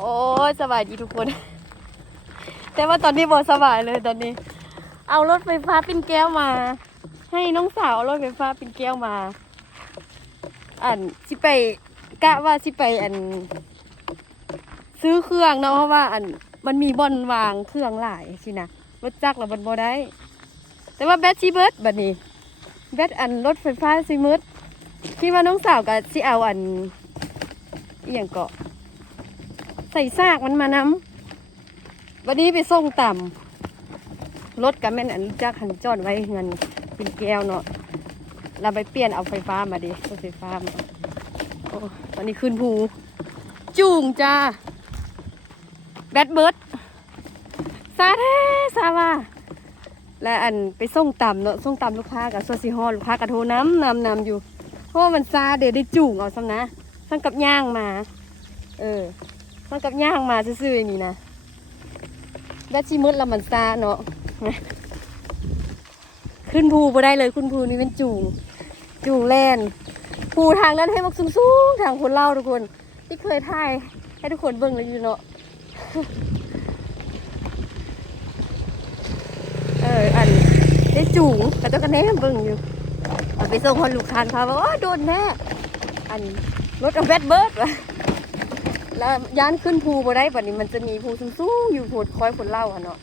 โอ้ยสบายดีทุกคน แต่ว่าตอนนี้บ่สบายเลยตอนนี้ เอารถไฟฟ้าปิ้นแก้วมา ให้น้องสาวเอารถไฟฟ้าปิ้นแก้วมาสิไปกะว่าสิไปซื้อเครื่องเนาะเพราะว่ามันมีบ่อนวางเครื่องหลายสินะรถจักรแล้วมันบ่ได้ แต่ว่าแบตสิเบิดบัดนี้แบตรถไฟฟ้าสิมืดคิดว่าน้องสาวก็สิเอาอีหยังเกาะใส่ซากมันมานำวันนี้ไปส่งต่ำรถกับแม่นจักรหันจอดไว้เงินเป็นแก้วเนาะเราไปเปลี่ยนเอาไฟฟ้ามาดิรถไฟฟ้ามาโอ้ตอนนี้ขึ้นภูจูงจ้าแบตเบิร์ดซาเทซาว่าและไปส่งต่ำเนาะส่งต่ำลูกค้ากับโซซิฮอลลูกค้ากับโทรน้ำอยู่เพราะมันซาเดี๋ยวได้จูงเอาซ้ำนะทั้งกับย่างมาทั้งกับย่างมาซื่อๆนี่นะแบตชีมืดแล้วมันซาเนาะขึ้นภูบ่ได้เลยขึ้นภูนี่เป็นจูงแล่นภูทางนั้นให้มักสูงๆทางคนเล่าทุกคนที่เคยถ่ายให้ทุกคนเบิ่งเลยอยู่เนาะได้จูงแต่เจ้ากันแน่เบิ่งอยู่เอาไปส่งคนลูกค้าเขาบอกว่าโดนแน่รถแบตเบิร์ดวะแล้วย่านขึ้นภูบ่ได้แบบนี้มันจะมีภูสูงๆอยู่โหดคอยคนเล่าเนาะ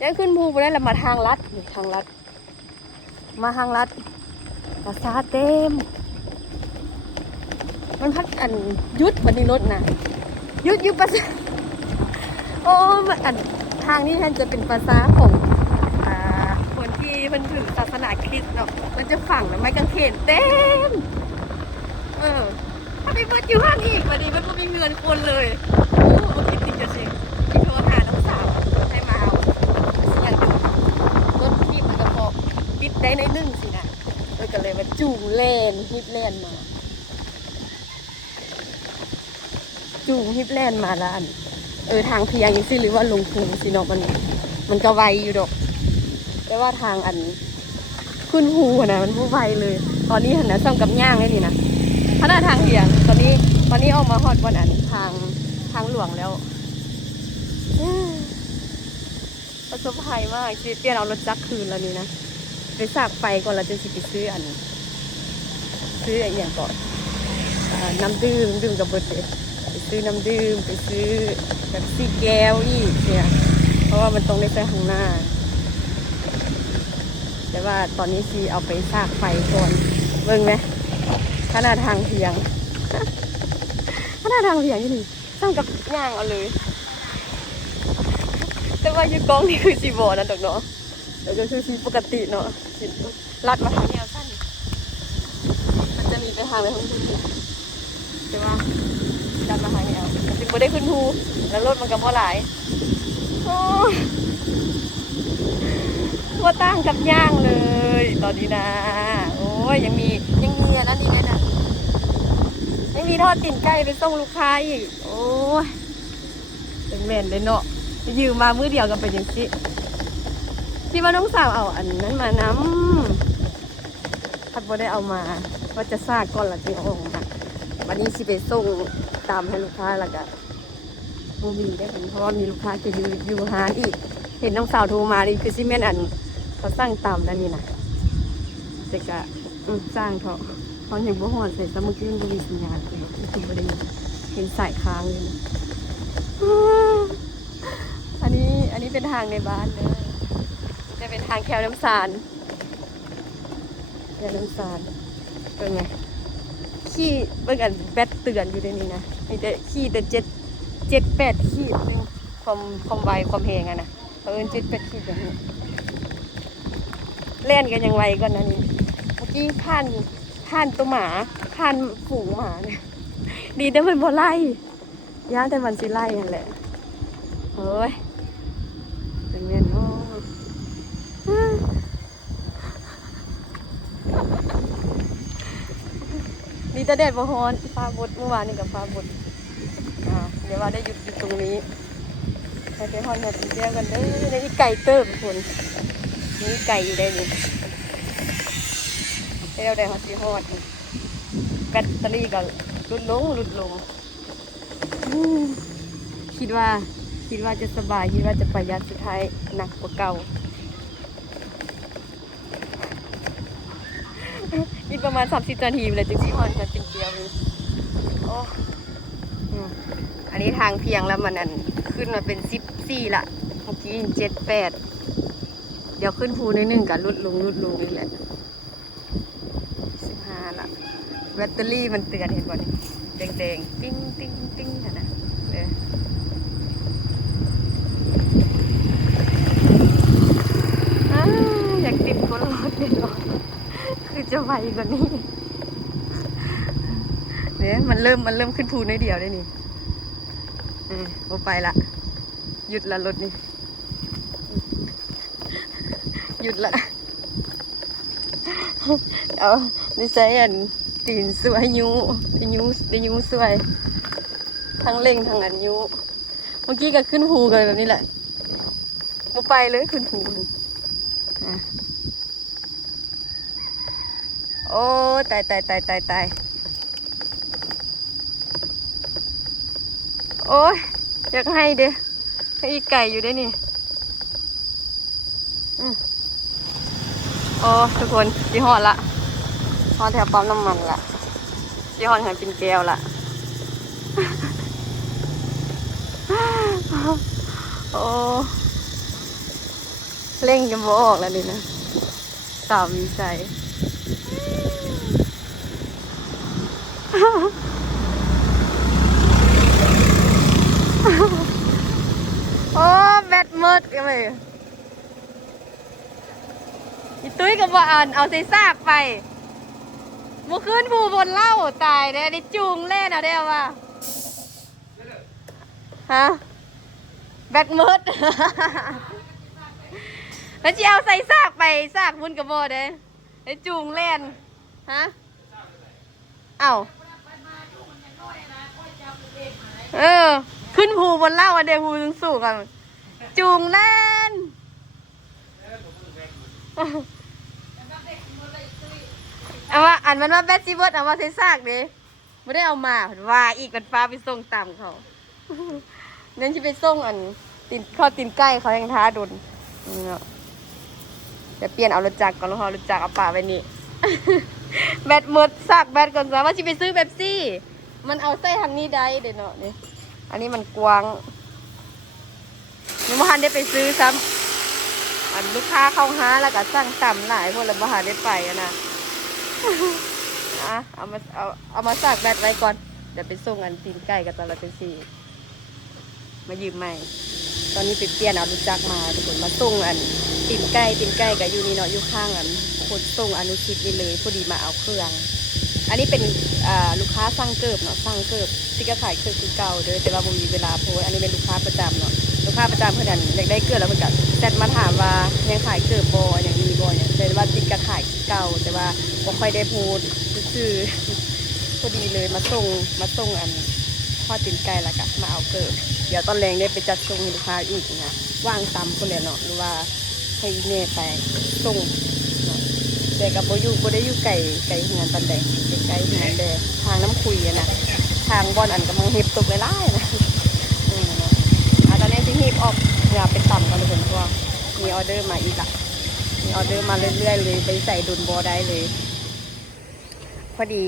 ย่านขึ้นภูบ่ได้แล้วมาทางลัดมาทางลัดกระซาเต็มมันพัดยุดวันนี้รถนะยุดภาษาโอ้ทางนี้ท่านจะเป็นภาษาของคนที่มันถึงศาสนาคริสต์เนาะมันจะฝังไม้กางเขนเต็มถ้าไปเปิดอยู่ห้างอีกวันนี้มันก็มีเงินคนเลยโอ้คิดจริงจะจริงที่โทรหาน้องสาวให้มาเอาเสียงรถที่มันก็พอปิดได้ในนึ่งสินะก็เลยมาจูงเล่นฮิปเล่นมาจูงฮิปเล่นมาแล้วทางเพียงสิหรือว่าลงภูสิเนาะมันก็ไวอยู่ดอกแต่ว่าทางขึ้นภูนะมันผู้ไวเลยตอนนี้หันนะซ้ำกับย่างเลยนี่นะขนาดทางเพียงตอนนี้ออกมาฮอดวันทางหลวงแล้วประสบภัยมากชีวิตเปลี่ยนเอารถจักรคืนแล้วนี่นะไปสากไฟก่อนเราจะไปซื้ออย่างก่อนน้ำดื่มกับเบิร์ดเลยไปซื้อน้ำดื่มไปซื้อแบบซีแก้วอีกเนี่ยเพราะว่ามันตรงในซอยข้างหน้าแต่ว่าตอนนี้ซีเอาไปสากไฟก่อนเบิ่งไหมขนาดทางเพียงที่นี่สร้างกับย่างเอาเลยแต่ว่ายูกล้องนี่คือซีบอนั่นดอกเนาะแต่ก็คือซีปกติเนาะลัดมาทางแนวสั้นมันจะมีไปทางอะไรของคุณแต่ว่าลัดมาทางแนวมันจึงไม่ได้ขึ้นภูแล้วรถมันก็บ่หลายว่าตั้งกับย่างเลยตอนนี้นะโอ้ยยังมีอันนั้นอีกนะยังมีทอดตีนไก่ไปส่งลูกค้าอีกโอ้ยเป็นเมนเลยเนาะยืมมามื้อเดียวกันเป็นอย่างนี้ที่ว่าน้องสาวเอาอันนั้นมานำพัดบ่ได้เอามาว่าจะซากก่อนละจึงเอาออกมาวันนี้สิไปส่งตามให้ลูกค้าแล้วก็โมมีได้ผลเพราะว่ามีลูกค้าจะอยู่หาอีกเห็นน้องสาวโทรมาดิคือซิเมนเขาสร้างตามแล้วนี่นะแต่ก็สร้างเขาอย่างบ่หอนใส่สมุกยิ่งบริสัญญาณเลยคือบ่ได้เห็นสายค้างเลยนะอันนี้เป็นทางในบ้านเลยจะเป็นทางแคลน้ำสารเป็นไงขี้เบิ่งแบตเตือนอยู่ในนี้นะมีแต่ขี้แต่7-8ขีดนึงความไวความแหงนะ7-8ขีดอย่างนี้เล่นกันยังไวก่อนนะนี่เมื่อกี้ผ่านตัวหมาผ่านฝูงหมาเนี่ยดีแต่มันบ่ไล่ย่าแต่มันสิไล่นั่นแหละเฮ้ยเป็นเงี้ยโอ้ดีแต่แดดบ่ร้อนฟ้าบดเมื่อวานนี่กับฟ้าบดเดี๋ยวว่าได้หยุดตรงนี้ไปฮอนแบบเดียวกันได้นี่ไก่เติมคนนี่ไก่อยู่ได้นี่เราได้ฮอตซีฮอตแบตเตอรี่ก็ลดลง คิดว่าจะสบายคิดว่าจะประหยัดสุดท้ายหนักกว่าเก่าอีกประมาณ30 นาทีเลยจึงสิฮอนกันเป็นเกลียวเลยโอ้อันนี้ทางเพียงแล้วมันอันขึ้นมาเป็น14ละเมื่อกี้7-8เดี๋ยวขึ้นภูใน1กับลุดลงนี่แหละ15ละแบตเตอรี่มันเตือนเห็นบ่นี่แดงๆติ้งติ้งติ้งนะอยากติดคนรถเนี่ยคือจะไวกว่านี้เนี่ยมันเริ่มขึ้นภูในเดียวได้นี่โอไปละหยุดละรถนี่หยุดละเอาในใจอันตีนสวยยูสวยทั้งเล่งทั้งอันยูเมื่อกี้ก็ขึ้นภูกันแบบนี้แหละโอไปเลยขึ้นภูโอ้ตายโอ้ยอยากให้เด้ให้อีไก่อยู่ได้นี่โอ้ทุกคนจีฮอดละฮอดแถวปั๊มน้ำมันละจีฮอดหันเป็นแก้วละโอ้เร่งกันบ่ออกแล้วนี่นะสาวมีใจโอ้แบตหมดกันเลยอีตุ้ยกับว่าเอาใส่ซากไปมื่อคืนผู้บนเล่าตายเนี่ยนี่จูงเล่นเอาได้ว่าฮะแบตหมดแล้วจะเอาใส่ซากไปซากมุนกับโบเด้ไอ้จูงเล่นฮะเอ้าขึ้นภูบนเล่าอันเดียวภูสูงกันจูงเล่นเอาว่าอันมันว่าแบตซิเบิร์ดเอาว่าใส่ซากดิไม่ได้เอามาว่าอีกกันฟ้าไปส่งตามเขานั่นที่ไปส่งอันตีนใกล้เขายังท้าดุนนี่เนาะจะเปลี่ยนเอารถจักรก่อนแล้วรถจักรเอาป่าไปนี่แบตหมดซากแบตก่อนซะว่าที่ไปซื้อเบปซี่มันเอาใส่ทางนี้ได้เดี๋ยวเนาะนี่อันนี้มันกว้างนี่มหันได้ไปซื้อซ้ำอันลูกค้าเข้าหาแล้วก็สั่งต่ำหลายคนแล้วมหันได้ไปนะเอามาซากแบตไว้ก่อนเดี๋ยวไปส่งอันตีนไก่กับตลาดเป็นสี่มายืมใหม่ตอนนี้ไปเปลี่ยนเอาลูกจักรมาทุกคนมาส่งอันตีนไก่กับอยู่นี่เนาะอยู่ข้างอันคนส่งอนุชิตนี่เลยพอดีมาเอาเครื่องอันนี้เป็นลูกค้าสั่งเกิบเนาะสั่งเกิบที่ก็ขายเกิบคือเก่าเด้อแต่ว่าบ่มีเวลาโพสอันนี้เป็นลูกค้าประจำเนาะลูกค้าประจำเพื่อนอยากได้เกิบแล้วเพื่อนก็แชทมาถามว่ายังขายเกิบบ่อย่างมีบ่เนี่ยแต่ว่าติดก็ขายเก่าแต่ว่าบ่ค่อยได้โพสคือพอดีเลยมาส่งอันพ่อตีนไก่แล้วก็มาเอาเกิบเดี๋ยวตอนแรงได้ไปจัดส่งให้ลูกค้าอีกนะว่างซ้ำคนเลยเนาะหรือว่าให้แม่ไปส่งแต่กับโบยูโบได้อยู่ไก่เหือนปันแดงไก่เหือนแดงทางน้ำคุยนะทางบอลอันกำลังเห็บตกไล่นะตอนนี้ที่เห็บออกอย่าไปต่ำกันเลยเห็นว่ามีออเดอร์มาอีกละมีออเดอร์มาเรื่อยๆเลยไปใส่ดุนบอได้เลยพอดี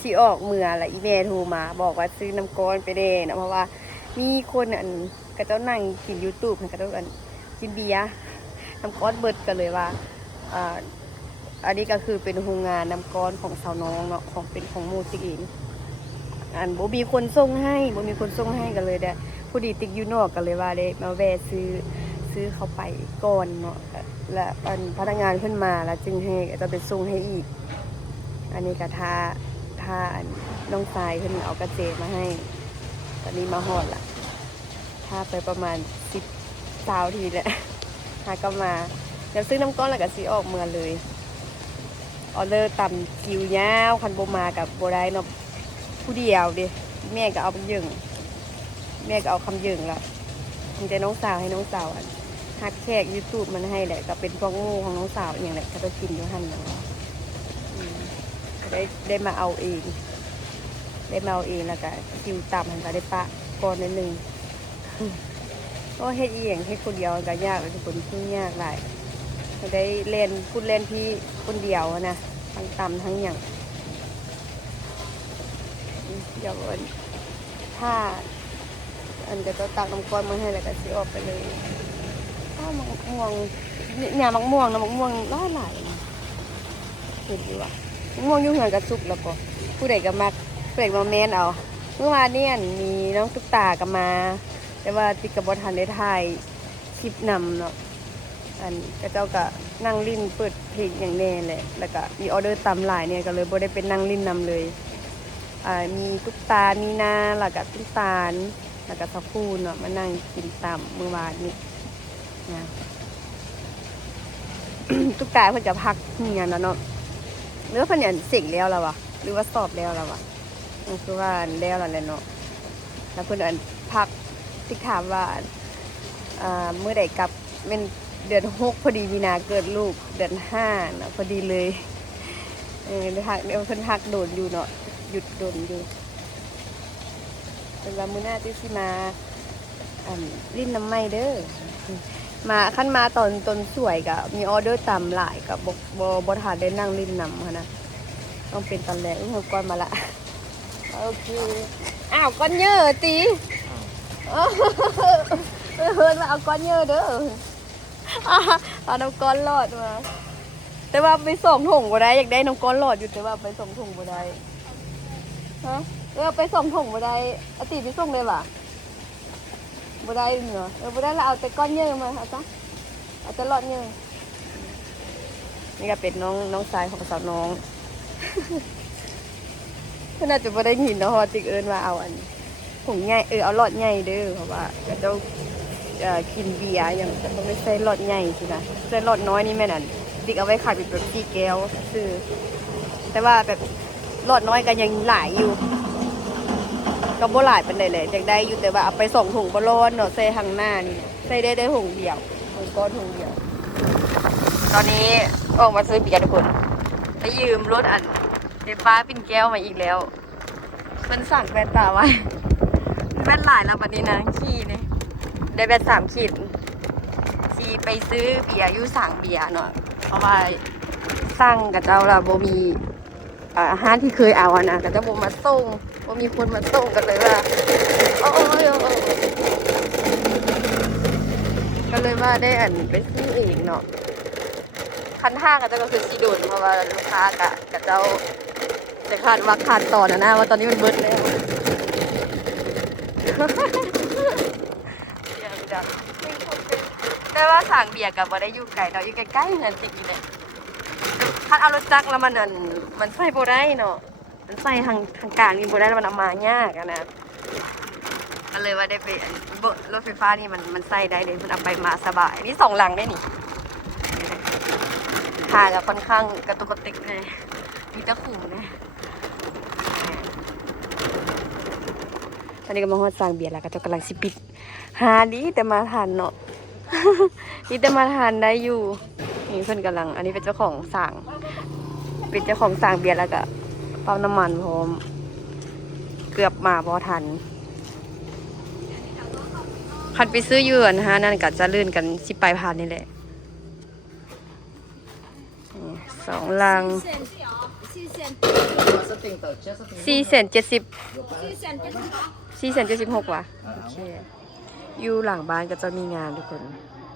ที่ออกเมื่อละอีเมลโทรมาบอกว่าซื้อน้ำก้อนไปเด้นะเพราะว่ามีคนอันกระเจ้านั่งกินยูทูบกระเจ้าอันกินเบียร์น้ำก้อนเบิดกันเลยว่าอันนี้ก็คือเป็นโรงงานน้ำก้อนของสาวน้องเนาะของมูสิกอินอันบ่มีคนส่งให้กันเลยเด้ผู้ดีติ๊กยูนอกกันเลยว่าได้มาแวะซื้อเขาไปก่อนเนาะและพนักงานขึ้นมาแล้วจึงให้จะไปส่งให้อีกอันนี้ก็ท่าน้องทรายขึ้นเอากระเจมาให้ตอนนี้มาหอดละท่าไปประมาณ10 ทีแหละก็มาเดี๋ยวซื้อน้ำก้อนแล้วก็ซื้อออกเมืองเลยออเดอร์ต่ำคิวยาวคันโบมากับโบได้เนาะผู้เดียวดิแม่ก็เอาเป็นยึงแม่ก็เอาคำยึงละมันจะน้องสาวให้น้องสาวฮักแขกยูทูบมันให้แหละก็เป็นพวกงูของน้องสาวอย่างไรก็ต้องกินอยู่หั่นเนาะได้มาเอาเองแล้วก็คิวต่ำมันก็ได้ปะก่อนนิดนึง ก็เฮ็ดอีหยังเฮ็ดคนเดียวก็ยากเลยทุกคนที่ยากหลายก็ได้เล่นพูดเล่นที่คนเดียวนะทั้งตำทั้งหยังเดี๋ยวถ้าอันจะตักน้ำก้อนมาให้แล้วก็สิออกไปเลยอ้าวมะม่วงเนี่ยมะม่วงนะมะม่วงหลายเห็นอยู่อะมะม่วงอยู่เหือนกระสุกแล้วก็ผู้ใดก็มักผู้ใดมาแม่นเอาเมื่อวานเนี่ยมีน้องตุ๊กตากับมาแต่ว่าติดกับบทันได้ถ่ายคลิปนำเนาะอันกระเจ้าก็นั่งลิ้นเปิดเพลงอย่างแน่แหละแล้วก็มีออเดอร์ตำหลายเนี่ยก็เลยบ่ได้เป็นนั่งลิ้นนำเลยมีตุ๊กตามีนาแล้วก็ตุ๊กตาแล้วก็ทัพพูนเนาะมานั่งกินตำเมื่อวานนี้นะ ตุ๊กตาเพิ่นจะพักเงียนแล้วเนาะหรือว่าเพิ่นเนี่ยเสกแล้ววะหรือว่าสอบแล้ววะมันคือว่าแล้วแล้วแหละเนาะแล้วเพิ่นอันพักที่ถามว่าเมื่อใดกลับเป็นเดือน6พอดีมีนาเกิดลูกเดือน5เนาะพอดีเลยเดี๋ยวเพิ่นพักโดนอยู่เนาะหยุดโดนอยู่เป็นว่ามื้อหน้าที่สิมาลิ้นน้ำไหม้เด้อมาขั้นมาตอนสวยกับมีออเดอร์ตามหลายกับบทานได้นั่งลิ้นนำค่ะนะต้องเป็นตอนแรกเอาก้อนมาละโอเคอ้าวก้อนเยอะตีเฮิร์นมาเอาก้อนเยอะเด้อเอาน้ำก้อนหลอดมาแต่ว่าไปส่งถุงบ่ได้อยากได้น้ำก้อนหลอดอยู่แต่ว่าไปส่งถุงบ่ได้ฮะไปส่งถุงบ่ได้อติไปส่งเลยป่ะบ่ได้เหรอบ่ได้แล้วเอาแต่ก้อนเยอะมาเอาจ้ะเอาแต่หลอดเยอะนี่ก็เป็นน้องชายของสาวน้องเพื่อนอาจจะบ่ได้ยินเนาะติ๊กเอิญว่าเอาอันถุงใหญ่เอาหลอดใหญ่เด้อเพราะว่าเจ้ากินเบียร์อย่างต้องไม่ใส่หลอดใหญ่สินะใส่หลอดน้อยนี่แม่นั่นติ๊กเอาไว้ขายเป็นแบบ4 แก้วซื้อแต่ว่าแบบหลอดน้อยก็ยังหลายอยู่ก็บ่หลายเป็นเลยอยากได้อยู่แต่ว่าเอาไป2 ถุงบ่ร้อนเนาะใส่ข้างหน้านี่ใส่ได้ถุงเดียวถุงก้อนถุงเดียวตอนนี้ออกมาซื้อเบียร์ทุกคนไปยืมรถอันไฟฟ้าปิ่นแก้วมาอีกแล้วมันสั่งแบตตาไว้แบตหลายแล้ววันนี้นะขี่นี่ได้แบต3 ขีดขี่ไปซื้อเบียร์อยู่สั่งเบียร์เนาะเพราะว่าสั่งกับเจ้าละบ่มีอาหารที่เคยเอานะกับเจ้าบ่มาส่งบ่มีคนมาส่งกันเลยว่าโอ้ยก็เลยว่าได้อันไปซื้อเองเนาะคันห้างกับเจ้าก็คือสีโดนเพราะว่าลูกค้กับเจ้าจะขาดว่าขาดต่อนะว่าตอนนี้มันเบิดแล้วแต่ว่าสั่งเบียร์กับว่าได้อยู่ไกลเนาะอยู่ใกล้ๆเงินติดเลยถ้าเอารถจักรแล้วมันใส่โบได้เนาะมันใส่ทางกลางนี่โบได้แล้วมันเอามายากนะก็เลยว่าได้ไปรถไฟฟ้านี่มันใส่ได้เลยมันเอาไปมาสบายนี่2 หลังได้นี่ทางก็ค่อนข้างกระตุกกระติกเลยมีตะขู่นะตอนนี้ก็มาฮอดสร้างเบียร์แล้วก็จะกำลังสิปิดหาดีแต่มาทานเนาะ นี่แต่มาทานได้อยู่นี่เพิ่นกำลังอันนี้เป็นเจ้าของสร้างเป็นเจ้าของสร้างเบียร์แล้วก็ปั๊มน้ำมันพร้อมเกือบมาพอทันคันไปซื้ออยู่นะฮะนั่นก็จะลื่นกันสิไปผ่านนี่แหละ2 ลัง476ว่ะโอเคอยู่หลังบ้านก็จะมีงานทุกคน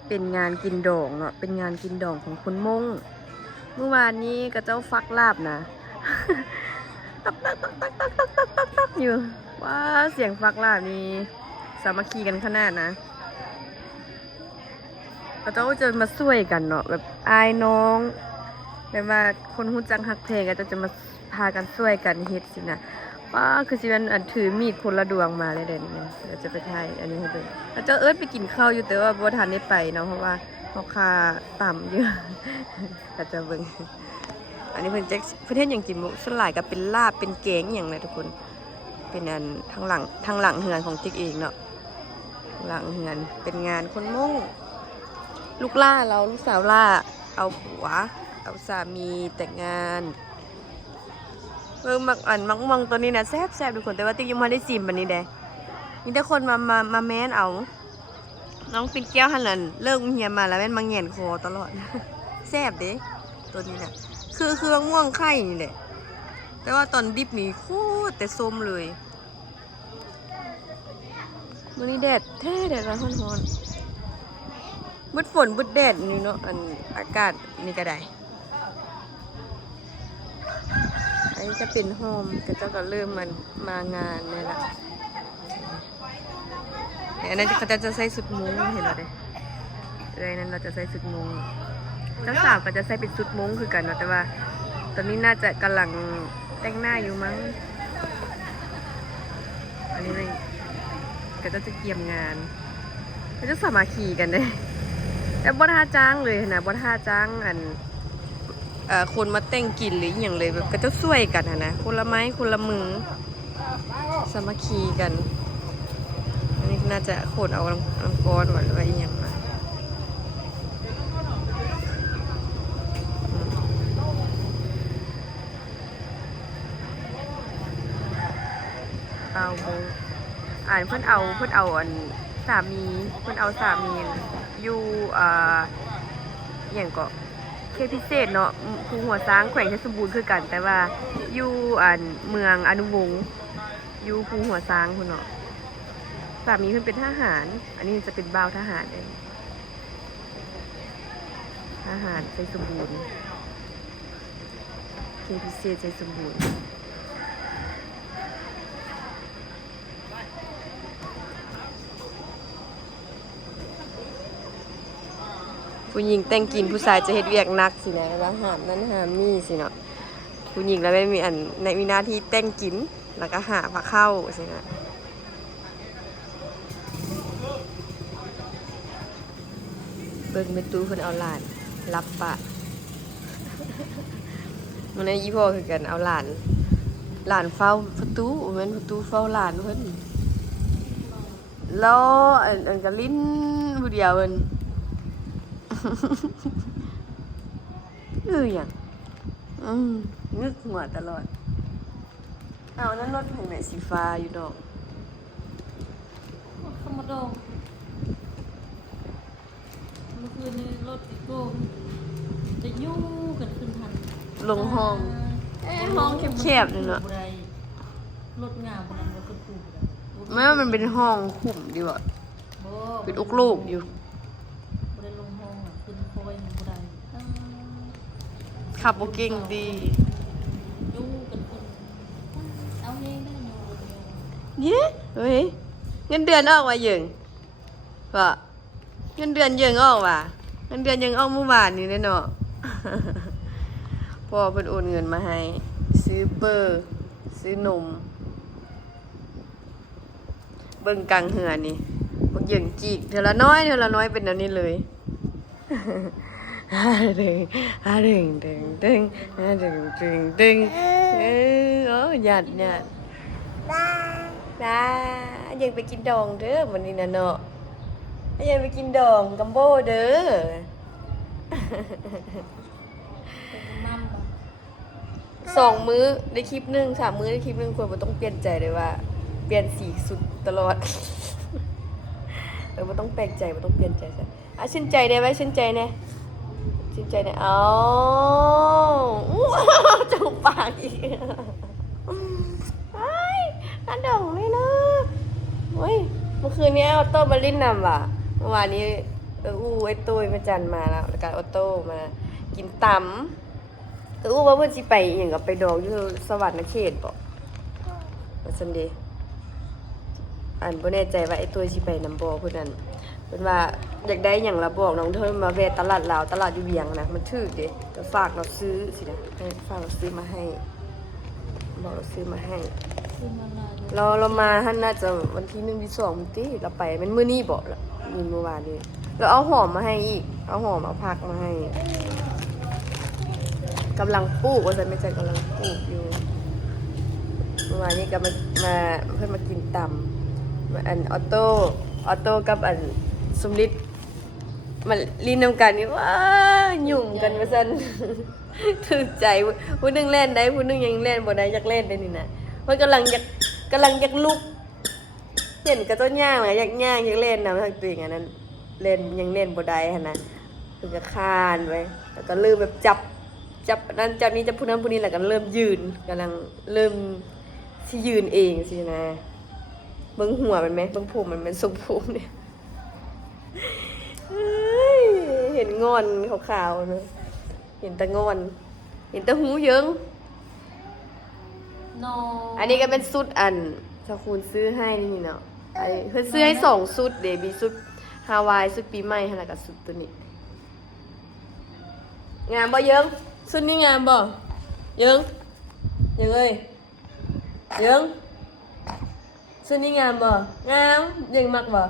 เป็นงานกินดองเนาะเป็นงานกินดองของคนมงเมื่อวานนี้ก็เจ้าฟักลาบนะ ตักอยู่ว้าเสียงฟักลาบนี่สามัคคีกันขนาดนะก็เจ้าจะมาช่วยกันเนาะแบบอายน้องแบบว่าคนฮู้จักฮักเพลงก็จะมาพากันช่วยกันเฮ็ดสินะว้าคือสิมันถือมีดคนละดวงมาเลยเดี๋ยวนี้เราจะไปถ่ายอันนี้ให้ดูเจ้าไปกินข้าวอยู่แต่ว่าบ่ทันได้ไปเนาะเพราะว่าราคาต่ำเยอะก็จะเบิ่งอันนี้เพิ่นเฮ็ดหยังกินมุส่วนหลายก็เป็นลาบเป็นแกงหยังเลยทุกคนเป็นอันทางหลังเฮือนของติ๊กเองเนาะหลังเฮือนเป็นงานคนมงลูกสาวล่าเอาผัวเอาสามีแต่งงานเบิ่งมักมองตัวนี้นะแซ่บทุกคนแต่ว่าติ๊กยังไม่ได้ชิมบัดนี้เด้มีแต่คนมาแม้นเอา น้องปิ่นแก้วหันหลังเลิกเฮียนมาแล้วแม่นมาแหงนคอตลอด แซ่บเด้ตัวนี้น่ะคือมะม่วงไข่นี่แหละแต่ว่าตอนดิบนี่โคตรแต่ส้มเลยมื้อนี้แดดแท้แดดร้อนๆมืดฝนมืดแดดนี่เนาะอันอากาศนี่ก็ได้อันนี้จะเป็นโฮมก็เจ้าก็เริ่มมันมางานนี่แหละอันนั้นเขาจะใส่สุดมุ้งเห็นไหมเลยนั้นเราจะใส่สุดมุ้งเจ้าสาวก็จะใส่เป็นสุดมุ้งคือกันเนาะแต่ว่าตอนนี้น่าจะกำลังแต่งหน้าอยู่มั้งอันนี้เลยก็จะเกี่ยมงานก็จะสามัคคีกันเลยแต่บ่ท่าจ้างเลยนะบ่ท่าจ้างอันคนมาแต่งกินหรืออย่างเลยแบบก็จะช่วยกันนะคนละไม้คนละมือสามัคคีกันอันนี้น่าจะโคตรเอาลังกรหรือว่าอย่างมาเอาโมเพิ่นเอาอันสามีเพิ่นเอาสามีอยู่อย่างก็เขตพิเศษเนาะภูหัวช้างแขวงเพชรสมบูรณ์คือกันแต่ว่าอยู่อันเมืองอนุวงศ์อยู่ภูหัวช้างคุณเนาะสามีเพิ่นเป็นทหารอันนี้จะเป็นบ่าวทหารเองทหารเพชรสมบูรณ์เขตพิเศษเพชรสมบูรณ์ผู้หญิงแต่งกินผู้ชายจะเฮ็ดเวียกหนักสินะแล้วหามนั้นหามนี่สิเนาะผู้หญิงแล้วไม่มีมีหน้าที่แต่งกินแล้วก็หาผ้าเข้าสินะเบิ่งเป็นตู้เพิ่นเอาหลานรับปะมันในยี่พ่อคือกันเอาหลานเฝ้าประตูแม่นประตูเฝ้าหลานเพิ่นแล้วอันก็ลิ้นผู้เดียวเพิ่นอย่างงึกหัวตลอดเอานั่นรถทางไหนสีฟ้าอยู่ดอกขมดงเมื่อคืนนี้รถติโก้จะยุ่งกันขึ้นทันลงห้องห้องแคบๆเลยเนาะรถงามบนนั้นรถกระปุกแม้ว่ามันเป็นห้องขุ่มดีว่ะเป็นอุกลูกอยู่บนลงห้องขึ้นคอยบนนั้นขับโบเก่งดียุ่งกันขึ้นเอาเองได้เย้เฮ้ยเงินเดือนออกมาเยิงว่ะเงินเดือนเยิงออกว่ะเงินเดือนยังออกเมื่อวานนี้เลยเนาะพ่อเพิ่นโอนเงินมาให้ซื้อเปอร์ซื้อนมเบิ่งกังเหือนี่บักเยิงจีกเท่าละน้อยเป็นอันนี้เลยดึงหยาดยังไปกินดองเด้อวันนี้นะเนาะยังไปกินดองกัมโบเด้อ2 มื้อได้คลิปนึง3 มื้อได้คลิปนึงควรต้องเปลี่ยนใจเลยว่าเปลี่ยนสีสุดตลอดมันต้องแปลกใจมันต้องเปลี่ยนใจซะชื่นใจได้ไหมชื่นใจเนี่ยชื่นใจเนี่ยอ๋อจูบปากอีกอันดองเลยนะเฮ้ยเมื่อคืนนี้ออโต้มาลิ้นนำว่ะเมื่อวานนี้ไอ้ตุ้ยมาจันมาแล้วการออโต้มากินตำว่าเพื่อนสิไปอย่างกับไปดองอยู่สวรรค์เขตบอกมาซันเดย์บ่แน่ใจว่าไอ้ตุ้ยสิไปนำบ่เพื่อนนั้นเป็นว่าอยากได้อย่างเราบอกน้องเธอมาแวะตลาดลาวตลาดอยู่เวียงนะมันถูกดิจะฝากเราซื้อสินะฝากเราซื้อมาให้บอกเราซื้อมาให้เรามาท่านน่าจะวันที่1 ที่ 2มื้อติเราไปมันมื้อนี้บ่ล่ะเมื่อวานนี้เราเอาหอมมาให้อีกเอาหอมเอาผักมาให้กำลังปลูกว่าซั่นไม่ใช่กำลังปลูกอยู่เมื่อวานนี้ก็มาเพิ่นมากินตำอันออโต้กับอันสมฤทธิ์มันลีนนำกันนี่ว้ายุ่งกันว่าซั่นถูกใจผู้นึงเล่นได้ผู้นึงยังเล่นบ่ได้อยากเล่นได้นี่นะมันกำลังอยากลุกเห็นกระต้นย่างน่ะอยากย่างอยากเล่นนะทางตัวเองอันนั้น เล่นยังเล่นบ่ได้หั่นน่ะเพิ่นก็คร้านไว้แล้วก็เริ่มแบบจับนั้นจับนี้จับผู้นั้นผู้นี้แล้วก็เริ่มยืนกำลังเริ่มสิยืนเองสินะเบิ่งหัวมันไหมเบิ่งผมมันเป็นทรงผมเนี่ยเฮ้ยเห็นงอนขาวๆเนอะเห็นแต่งอน เห็นแต่หูเยิง นอ อันนี้ก็เป็นชุดอันชาคูณซื้อให้นี่เนาะไอ้เพิ่นซื้อให้2ชุดเดบีชุดฮาวายชุดปีใหม่หั่นแล้วก็ชุดตัวนี้งามบ่เยิงชุดนี้งามบ่เยิงเยิงเอ้ยเยิงชุดนี้งามบ่งามเยิงมักบ่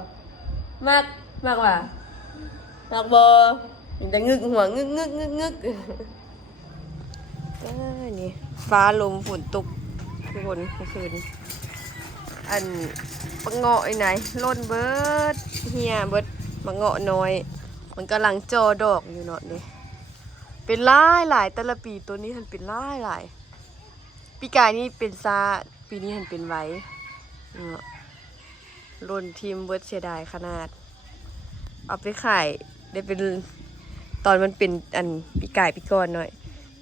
มักว่ะมักบ่ยังแต่งึกหัวงึกนี่ฟ้าลมฝนตกทุกคนเมื่อคืนอันมะเงาะไอ้ไหนล่นเบิดเฮียเบิดมะเงาะน้อยมันกำลังจอดอกอยู่เนาะนี่เป็นหลายแต่ละปีตัวนี้มันเป็นหลายปีกายนี่เป็นซาปีนี้มันเป็นไว้เนาะล่นทีมเบิดเสียดายขนาดเอาไปขายได้เป็นตอนมันเป็นอันปีกายปีก่อนหน่อย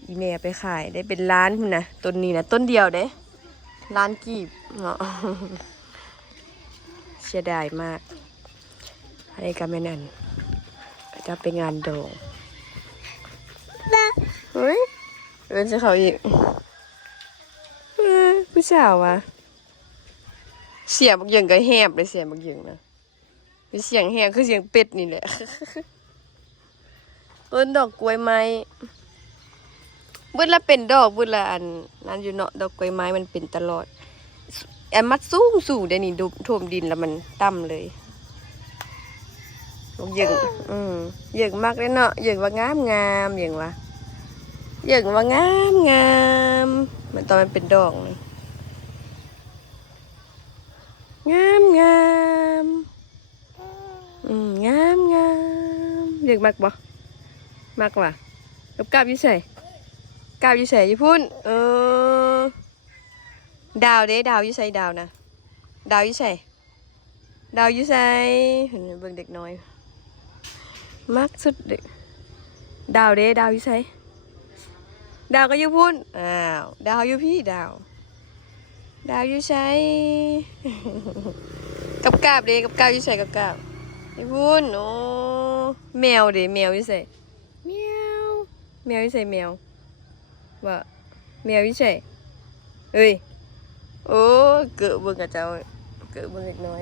อีเมลไปขายได้เป็นล้านพุ่นนะต้นนี้นะต้นเดียวเด้ล้านกีบเนาะ เสียดายมากอะไรกันไม่นั่นจะไปงานโดงเฮ้ยเป็นจะเขาอีกผู้สาววะเสียงบักอย่างก็แหบเลยเสียงบักอย่างนะเสียงแหบคือเสียงเป็ดนี่แหละ ต้นดอกกล้วยไม้บุญละเป็นดอกบุญละอันนั้นอยู่เนาะดอกกล้วยไม้มันเป็นตลอดอันมัดสูงเดี๋ยวนี้ดูท่วมดินแล้วมันต่ำเลยเหยิงเหยิงมากเลยเนาะเหยิงว่างามเหยิงว่างามมันตอนมันเป็นดอกเลยงามงามเหยิงมากบ่มากว่ะกับอยู่ใส่กาบอยู่ใส่อยู่พุ่นดาวเด้ดาวอยู่ใส่ดาวนะดาวอยู่ใส่เห็นเบิ่งเด็กน้อยมากสุดเด็กดาวเด้ดาวอยู่ใส่ดาวก็อยู่พุ่นอ้าวดาวอยู่พี่ดาวอยู่ใส่ กับกาบเด้กับกาบอยู่ใส่กับกาบอยู่พุ่นโอ้แมวเด้แมวอยู่ใส่แมวอยู่ใส่แมวว่าแมวอยู่ใส่เอ้ยโอ้เกิดเบิ่งกับเจ้าเกิดเบิ่งเล็กน้อย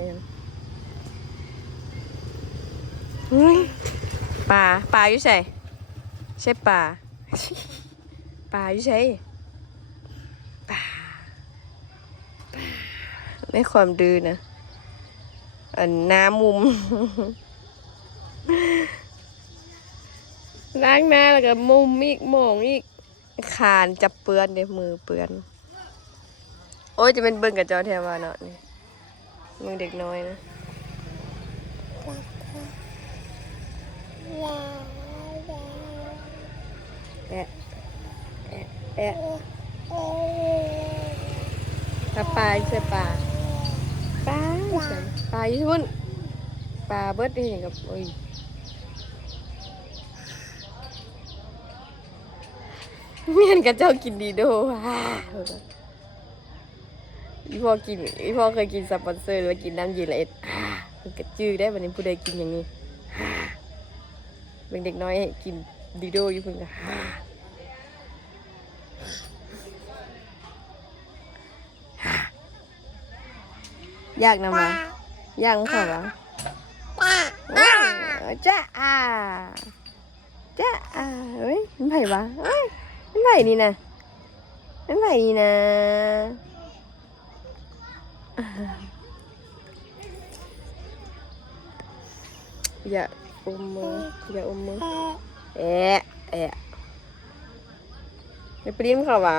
ปลาอยู่ใส่ใช่ปลา อยู่ใส่ปลาในความดื้อนะอันน้ำมุม ล้างหน้าแล้วก็มุมอีกมองอีกคานจับเปื้อนเดี๋ยวมือเปื้อนโอ้ยจะเป็นเบิ่งกับเจ้าแทวาเนาะนี่มึงเด็กน้อยนะแอะปลาใช่ปลาอยู่ทุ่นปลาเบิดนี่กับโอ้ยเมียนกับเจ้ากินดีโดอีพ่อเคยกินสปอนเซอร์แล้วกินน้ำเย็นละเอ็ดมันกระจื้อได้วันนี้ผู้ใดกินอย่างนี้เป็นเด็กน้อยกินดีโดอยู่เพิ่งกันยากนะมายังค่ะวะจ้าเฮ้ยมันไผ่วะมันไผ่นี่นะอย่าอมมือแอะอย่าไปลิ้มเขาวะ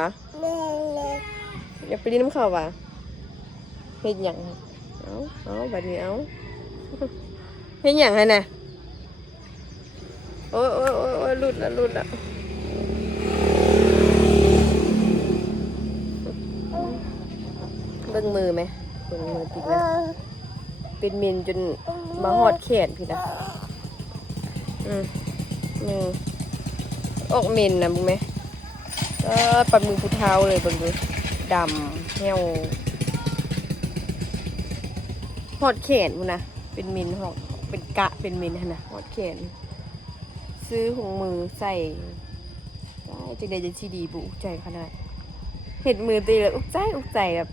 เฮ็ดหยังเอาแบบนี้เอาเฮ็ดหยังไงน่ะโอ้ยหลุดละเบิ่งมือไหมเบิ่งมือติดนะเป็นเมนจนมาหอดแขนพี่นะ อืมมือออกเหม็นนะบุ้งไหมปัดมือผู้เท้าเลยเบิ่งดูดำเหี่ยวหอดแขนบุ้นะเป็นมินหอกเป็นกะเป็นมินหั่นนะหอดแขนซื้อถุงมือใส่ได้จังใดจะชีดีบุใจขนาดเห็นมือตีเลยอุกใจแบบ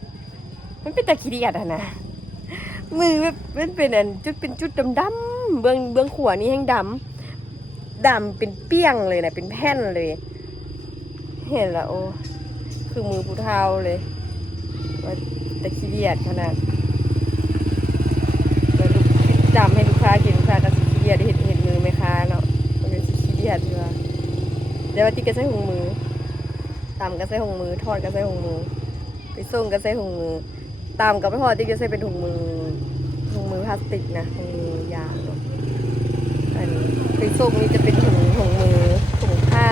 มันเป็นตะขี้เดียดอะนะมือแบบมันเป็นอันจุดเป็นจุดดำๆเบื้องขวานี่แห้งดำเป็นเปี้ยงเลยนะเป็นแผ่นเลย เห็นแล้วโอ้คือมือผู้เฒ่าเลยว่าตะขี้เดียดขนาดแล้วลูกจำให้ลูกค้ากินลูกค้าก็สิขี้เดียดเห็นมือไหมคะเนาะมันเป็นสิขี้เดียดด้วยเดี๋ยวว่าติ๊กก็ใส่ถุงมือตำก็ใส่ถุงมือทอดก็ใส่ถุงมือไปส่งก็ใส่ถุงมือตำกับไปทอดติ๊กก็ใส่เป็นถุงมือพลาสติกนะถุงมือยางเนาะอันนี้ไปส่งนี่จะเป็นถุงมือถุงผ้า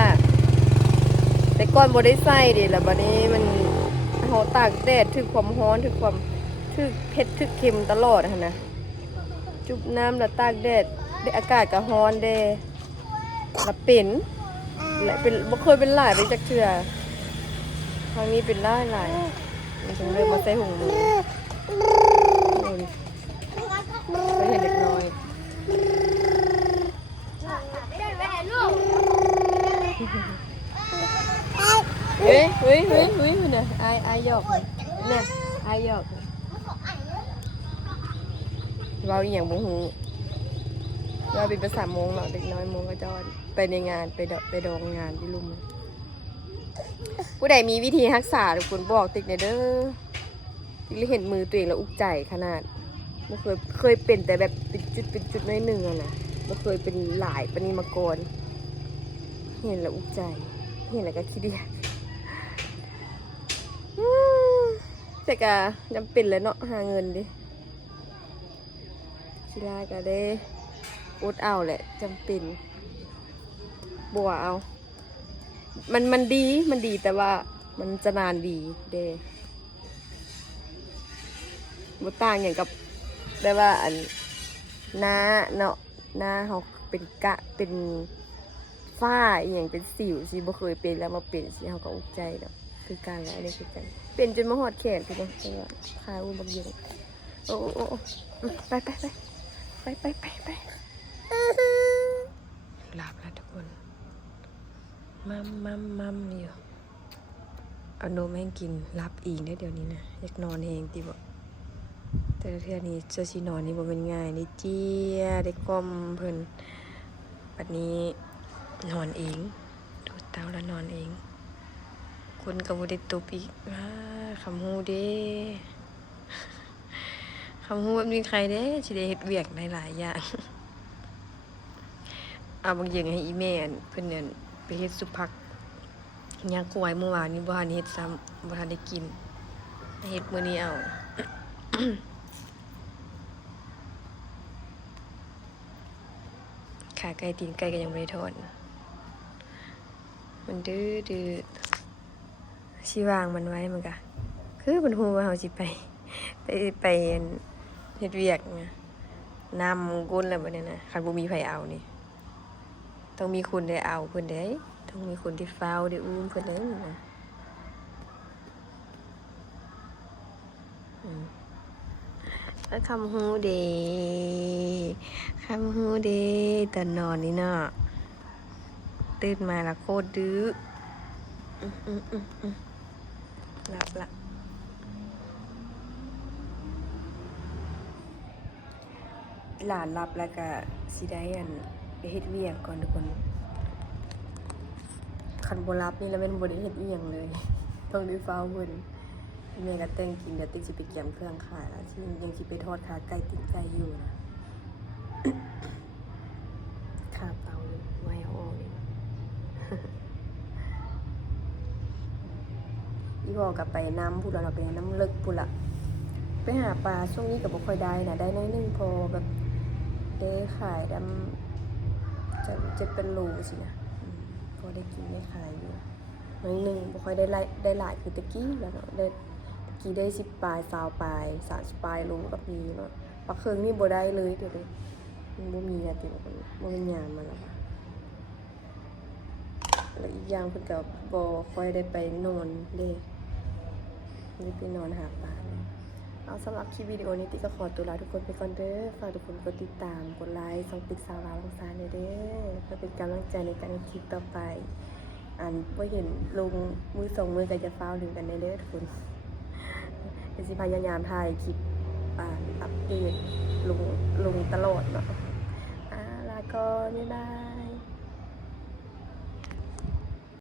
แต่ก่อนบ่ได้ใส่ดิแล้วบัดนี้มันเฮาตากแดดถึกความร้อนถึกความถึกเผ็ดถึกเค็มตลอดหั่นนะจุบน้ำแล้วตากแดดได้อากาศก็ร้อนเด้แล้วเป็นและเป็นบ่เคยเป็นหลายไปจักเทื่อครั้งนี้เป็นหลายมันถึงเริ่มมาใส่ถุงมือไปเห็นเด็กน้อยเฮ้ยน่ะอายหยอกน่ะอายหยอกเราอีหยังบ่ฮู้เราเป็นประสาทโมงเนาะเด็กน้อยโมงก็จอดไปในงานไปดองงานที่ลุ่มผู้ใดมีวิธีรักษาทุกคนบอกติ๊กเด้อติ๊กเห็นมือตัวเองแล้วอุกใจขนาดบ่เคยเป็นแต่แบบเป็นจุดน้อยหนึ่งอะนะบ่เคยเป็นหลายปานนี้มาก่อนเห็นแล้วอุกใจเห็นแล้วก็คิดดีแต่ก็จำเป็นแล้วเนาะหาเงินดิชิลาก็ได้อดเอาแหละจำเป็นบัวเอามันดีแต่ว่ามันจะนานดีเด้บ่ต่างอย่างกับได้ว่าอันหน้าเนาะหน้าเขาเป็นกะเป็นฝ้าอย่างเป็นสิวสิบ่เคยเป็นแล้วมาเป็นสิเขาก็อุกใจเนาะคือการอะไรนี่คือกันเป็นจนมาหอดแขนคือเนาะคาอุ้มบักเยงโอ้ไปหลับแล้วทุกคนมัมอยู่เอานมให้กินรับอีกได้เดี๋ยวนี้นะอยากนอนเองติบอกแต่เทื่อนี้จะสินอนนี่บ่เป็นง่ายนี่เจี๊ยได้กลมเพิ่นบัดนี้นอนเองดูดเต้าแล้วนอนเองคนก็บ่ได้ตบอีกคำฮู้เด้คำฮู้แบบนี้ใครเด้สิได้เฮ็ดเวียกหลายๆอย่างเอาบางอย่างให้อีแม่เพิ่นเนี่ยไปเฮ็ดสุผักย่างกล้วยเมื่อวานนี้บ่ทันเฮ็ดซ้ำบ่ทันได้กินเฮ็ดมื้อนี้เอา ขาไก่ตีนไก่ก็ยังไม่ได้ทอดมันดื้อชีวางมันไว้มันก็คือมันฮู้ว่าเฮาสิไปเฮ็ดเวียกนะนำก้นแล้วบัดนี้นะคันบ่มีไผเอานี่ต้องมีคนได้เอาเพิ่นเด้ต้องมีคนที่เฝ้าได้อุ้มเพิ่นเด้นะคำฮู้เด้ตอนนอนนี่เนาะตื่นมาแล้วโคตรดื้อหลับละหลานหลับแล้วก็สิได้อันไปเฮ็ดเวียกก่อนทุกคนคันบ่หลับนี่แล้วแม่นบ่ได้เฮ็ดอีหยังเลยต้องได้เฝ้าเพิ่นแม่ก็แต่งกินเดี๋ยวติ๊กสิไปเก็บเครื่องขายแล้วซึ่งยังสิไปทอดขาไก่ติดไก่อยู่นะขาเตาอยู่ไว้เอาออกนี่อีพ่อก็ไปน้ำพูดแล้วเราไปน้ำเลิกพูดละไปหาปลาช่วงนี้ก็บ่ค่อยได้นะได้น้อยนึงพอแบบได้ขายดำจะเป็นโลสินะพอได้กินได้ขายอยู่น้อยนึงบ่ค่อยได้หลายคือตะกี้แล้วเนาะได้ตะกี้ได้10 ปลาย20 ปลาย30 ปลายโลกับมีเนาะปลาเคิงนี่บ่ได้เลยเดี๋ยวนี้ มันบ่มีอะติบ่มียามมาแล้วอะแล้วอีกอย่างเพิ่นก็บ่ค่อยได้ไปนอนเด้ไม่ได้ไปนอนหาปลาเลยเอาสำหรับคลิปวิดีโอนี้ติก็ขอตัวลาทุกคนไปก่อนเด้อฝากทุกคนกดติดตามกดไลค์ส่องปิดสาวลาวลงซานเด้อเพื่อเป็นกำลังใจในการทำคลิปต่อไปบ่เห็นลงมือสองมือก็จะฟ้าวลืมกันเด้อทุกคนเดี๋ยวสิพยายามถ่ายคลิปอัปเดตลงตลอดเนาะลาก่อนบ๊ายบาย